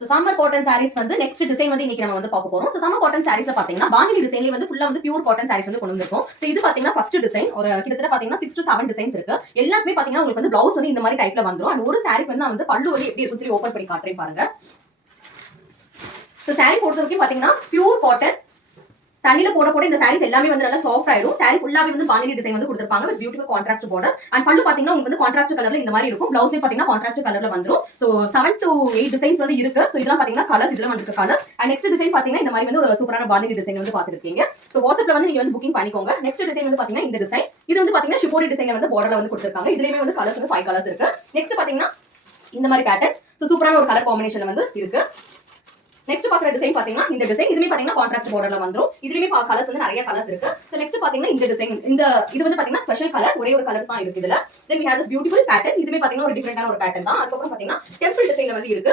So summer cotton saris வந்து next design வந்து இன்னைக்கு நம்ம வந்து பார்க்க போறோம். ஸோ சம்மர் காட்டன் சாரீஸ்ல பாத்தீங்கன்னா பாந்தினி டிசைன்ல வந்து ஃபுல்லா வந்து பியூர் காட்டன் சாரீஸ் வந்து கொண்டு வந்திருக்கும். ஸோ இது பாத்தீங்கன்னா ஃபர்ஸ்ட் டிசைன் ஒரு கிட்டத்தட்ட பாத்தீங்கன்னா 6 to 7 டிசைன்ஸ் இருக்கு. எல்லாத்துமே பாத்தீங்கன்னா உங்களுக்கு வந்து பிளவுஸ் வந்து இந்த மாதிரி டைப்ல வந்துரும். அண்ட் ஒரு சாரீ வந்து நான் வந்து பல்லு வந்து எப்படி இருக்குன்னு சொல்லி ஓபன் பண்ணி காட்டுறேன் பாருங்க. ஸோ சாரீ பொறுத்த வரைக்கும் பாத்தீங்கன்னா பியூர் காட்டன் தண்ணியில போட இந்த சாரீஸ் எல்லாமே வந்து நல்லா சாஃப்ட் ஆயிடும். சாரீ ஃபுல்லாவே வந்து பாந்தினி டிசைன் வந்து கொடுத்திருப்பாங்க with beautiful contrast borders. And பல்லு பாத்தீங்கன்னா உங்களுக்கு வந்து கான்ட்ராஸ்ட் கலர்ல இந்த மாதிரி இருக்கும். பிளவுஸே பாத்தீங்கன்னா கான்ட்ராஸ்ட் கலர்ல வந்துரும். சோ 7 to 8 டிசைன்ஸ் வந்து இருக்கு. சோ இதெல்லாம் பாத்தீங்கன்னா கலர்ஸ் இதெல்லாம் வந்து கலர்ஸ். அண்ட் நெக்ஸ்ட் டிசைன் பாத்தீங்கன்னா இந்த மாதிரி வந்து ஒரு சூப்பரான பாந்தினி டிசைன் வந்து பாத்துருக்கீங்க. சோ வாட்ஸ்அப்ல வந்து நீங்க வந்து புக்கிங் பண்ணிக்கோங்க. நெக்ஸ்ட் டிசைன் வந்து பாத்தீங்கன்னா இந்த டிசைன். இது வந்து பாத்தீங்கன்னா ஷிபோரி டிசைன்ல வந்து பார்டர்ல வந்து கொடுத்திருக்காங்க. இதுலயுமே வந்து கலர்ஸ் வந்து 5 கலர்ஸ் இருக்கு. நெக்ஸ்ட் பாத்தீங்கன்னா இந்த மாதிரி பேட்டர்ன். சோ சூப்பரான ஒரு கலர் காம்பினேஷன்ல வந்து இருக்கு. நெக்ஸ்ட் பாக்குற டிசைன் பாத்தீங்கன்னா இந்த டிசைன் இதுமே பாத்தீங்கன்னா கான்ட்ராஸ்ட் பார்டர்ல வந்துரும். இதுலயுமே கலர்ஸ் வந்து நிறைய கலர்ஸ் இருக்கு. சோ நெக்ஸ்ட் பாத்தீங்கன்னா இந்த டிசைன் இது வந்து பாத்தீங்கன்னா ஸ்பெஷல் கலர் ஒரே ஒரு கலர் தான் இருக்கு இதுல. தென் we have this beautiful pattern. இதுமே பாத்தீங்கன்னா ஒரு டிஃபரெண்டான ஒரு பேட்டர்ன் தான். அதுக்கு அப்புறம் பாத்தீங்கன்னா டெம்பிள் டிசைன்ல வந்து இருக்கு.